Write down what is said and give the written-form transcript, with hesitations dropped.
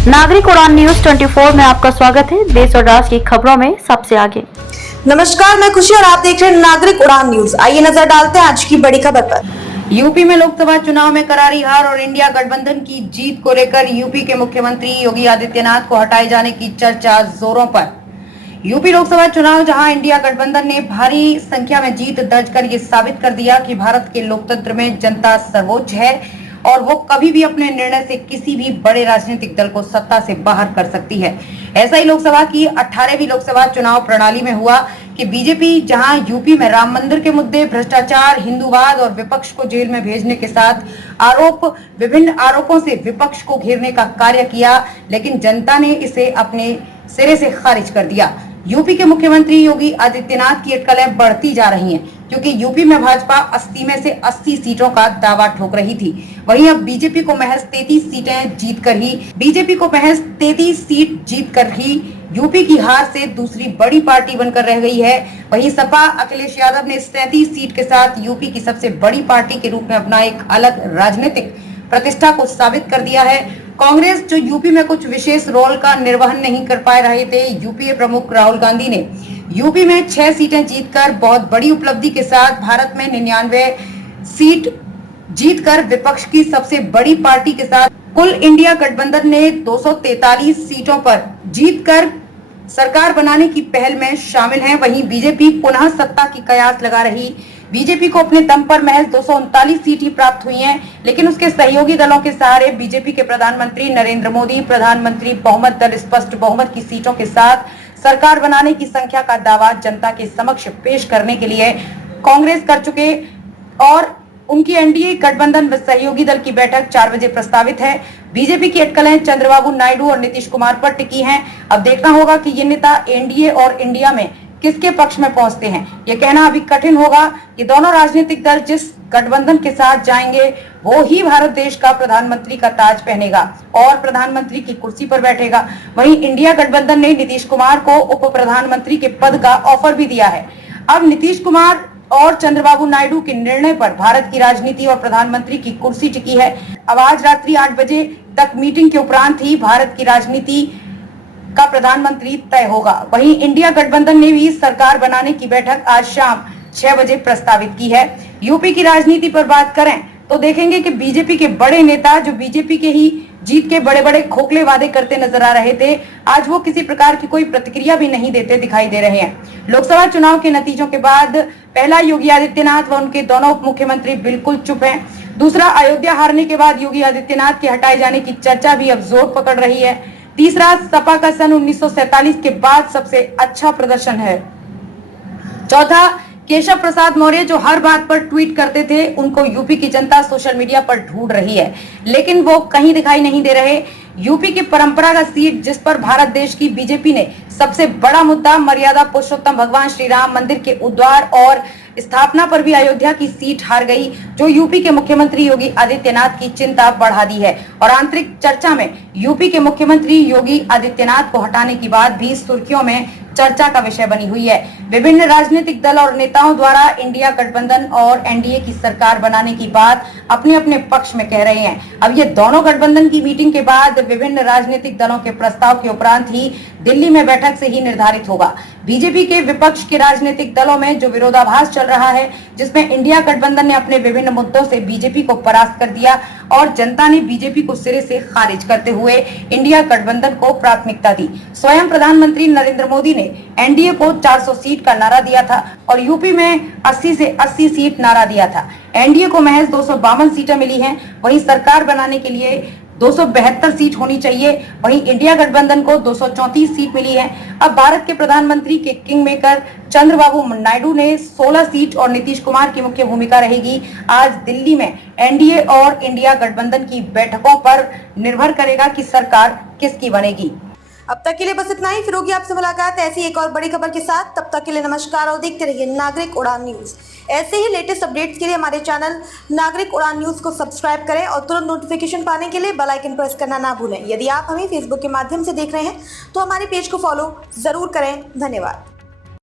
नागरिक उड़ान न्यूज 24 में आपका स्वागत है। देश और राष्ट्र की खबरों में सबसे आगे। नमस्कार, मैं खुशी और आप देख रहे हैं नागरिक उड़ान न्यूज। आइए नजर डालते हैं आज की बड़ी खबर पर। यूपी में लोकसभा चुनाव में करारी हार और इंडिया गठबंधन की जीत को लेकर यूपी के मुख्यमंत्री योगी आदित्यनाथ को हटाए जाने की चर्चा जोरों पर। यूपी लोकसभा चुनाव जहां इंडिया गठबंधन ने भारी संख्या में जीत दर्ज कर ये साबित कर दिया कि भारत के लोकतंत्र में जनता सर्वोच्च है और वो कभी भी अपने निर्णय से किसी भी बड़े राजनीतिक दल को सत्ता से बाहर कर सकती है। ऐसा ही लोकसभा की 18वीं लोकसभा चुनाव प्रणाली में हुआ कि बीजेपी जहां यूपी में राम मंदिर के मुद्दे, भ्रष्टाचार, हिंदूवाद और विपक्ष को जेल में भेजने के साथ विभिन्न आरोपों से विपक्ष को घेरने का कार्य किया, लेकिन जनता ने इसे अपने सिरे से खारिज कर दिया। यूपी के मुख्यमंत्री योगी आदित्यनाथ की अटकलें बढ़ती जा रही हैं, क्योंकि यूपी में भाजपा 80 में से 80 सीटों का दावा ठोक रही थी। वहीं अब बीजेपी को महज 33 सीट जीतकर ही यूपी की हार से दूसरी बड़ी पार्टी बनकर रह गई है। वहीं सपा अखिलेश यादव ने 37 सीट के साथ यूपी की सबसे बड़ी पार्टी के रूप में अपना एक अलग राजनीतिक प्रतिष्ठा को साबित कर दिया है। कांग्रेस जो यूपी में कुछ विशेष रोल का निर्वहन नहीं कर पा रहे थे, यूपीए प्रमुख राहुल गांधी ने यूपी में 6 सीटें जीतकर बहुत बड़ी उपलब्धि के साथ भारत में 99 सीट जीतकर विपक्ष की सबसे बड़ी पार्टी के साथ कुल इंडिया गठबंधन ने 243 सीटों पर जीतकर सरकार बनाने की पहल में शामिल है। वहीं बीजेपी पुनः सत्ता की कयास लगा रही। बीजेपी को अपने दम पर महज 239 सीट ही प्राप्त हुई हैं, लेकिन उसके सहयोगी दलों के सहारे बीजेपी के प्रधानमंत्री नरेंद्र मोदी प्रधानमंत्री बहुमत दल स्पष्ट बहुमत की सीटों के साथ सरकार बनाने की संख्या का दावा जनता के समक्ष पेश करने के लिए कांग्रेस कर चुके और उनकी एनडीए गठबंधन व सहयोगी दल की बैठक 4 बजे प्रस्तावित है। बीजेपी की अटकलें चंद्रबाबू नायडू और नीतीश कुमार पर टिकी हैं। अब देखना होगा कि ये नेता एनडीए और इंडिया में किसके पक्ष में पहुंचते हैं। ये कहना अभी कठिन होगा कि दोनों राजनीतिक दल जिस गठबंधन के साथ जाएंगे वो ही भारत देश का प्रधानमंत्री का ताज पहनेगा और प्रधानमंत्री की कुर्सी पर बैठेगा। वहीं इंडिया गठबंधन ने नीतीश कुमार को उप प्रधानमंत्री के पद का ऑफर भी दिया है। अब नीतीश कुमार और चंद्रबाबू नायडू के निर्णय पर भारत की राजनीति और प्रधानमंत्री की कुर्सी टिकी है। अब आज रात्रि 8 बजे तक मीटिंग के उपरांत ही भारत की राजनीति का प्रधानमंत्री तय होगा। वहीं इंडिया गठबंधन ने भी सरकार बनाने की बैठक आज शाम 6 बजे प्रस्तावित की है। यूपी की राजनीति पर बात करें तो देखेंगे कि बीजेपी के बड़े नेता जो बीजेपी के ही जीत के बड़े बड़े खोखले वादे करते नजर आ रहे थे, आज वो किसी प्रकार की कोई प्रतिक्रिया भी नहीं देते दिखाई दे रहे हैं। लोकसभा चुनाव के नतीजों के बाद पहला योगी आदित्यनाथ व उनके दोनों उप मुख्यमंत्री बिल्कुल चुप हैं। दूसरा, अयोध्या हारने के बाद योगी आदित्यनाथ के हटाए जाने की चर्चा भी अब जोर पकड़ रही है। तीसरा, सपा का सन 1947 के बाद सबसे अच्छा प्रदर्शन है। चौथा, केशव प्रसाद मौर्य जो हर बात पर ट्वीट करते थे, उनको यूपी की जनता सोशल मीडिया पर ढूंढ रही है, लेकिन वो कहीं दिखाई नहीं दे रहे। यूपी की परंपरागत सीट जिस पर भारत देश की बीजेपी ने सबसे बड़ा मुद्दा मर्यादा पुरुषोत्तम भगवान श्री राम मंदिर के उद्धार और स्थापना पर भी अयोध्या की सीट हार गई, जो यूपी के मुख्यमंत्री योगी आदित्यनाथ की चिंता बढ़ा दी है। और आंतरिक चर्चा में यूपी के मुख्यमंत्री योगी आदित्यनाथ को हटाने की बात भी सुर्खियों में चर्चा का विषय बनी हुई है। विभिन्न राजनीतिक दल और नेताओं द्वारा इंडिया गठबंधन और एनडीए की सरकार बनाने की बात अपने अपने पक्ष में कह रहे हैं। अब ये दोनों गठबंधन की मीटिंग के बाद विभिन्न राजनीतिक दलों के प्रस्ताव के उपरांत ही दिल्ली में बैठक से ही निर्धारित होगा। बीजेपी के विपक्ष के राजनीतिक दलों में जो विरोधाभास चल रहा है, जिसमें इंडिया गठबंधन ने अपने विभिन्न मुद्दों से बीजेपी को परास्त कर दिया और जनता ने बीजेपी को सिरे से खारिज करते हुए इंडिया गठबंधन को प्राथमिकता दी। स्वयं प्रधानमंत्री नरेंद्र मोदी ने एनडीए को 400 सीट का नारा दिया था और यूपी में 80 से 80 सीट नारा दिया था। एनडीए को महज 252 सीटें मिली हैं। वहीं सरकार बनाने के लिए 272 सीट होनी चाहिए। वहीं इंडिया गठबंधन को 234 सीट मिली है। अब भारत के प्रधानमंत्री के किंग मेकर चंद्रबाबू नायडू ने 16 सीट और नीतीश कुमार की मुख्य भूमिका रहेगी। आज दिल्ली में एनडीए और इंडिया गठबंधन की बैठकों पर निर्भर करेगा कि सरकार किसकी बनेगी। अब तक के लिए बस इतना ही। फिर होगी आपसे मुलाकात ऐसी एक और बड़ी खबर के साथ। तब तक के लिए नमस्कार और देखते रहिए नागरिक उड़ान न्यूज। ऐसे ही लेटेस्ट अपडेट्स के लिए हमारे चैनल नागरिक उड़ान न्यूज को सब्सक्राइब करें और तुरंत नोटिफिकेशन पाने के लिए बेल आइकन प्रेस करना ना भूलें। यदि आप हमें फेसबुक के माध्यम से देख रहे हैं तो हमारे पेज को फॉलो जरूर करें। धन्यवाद।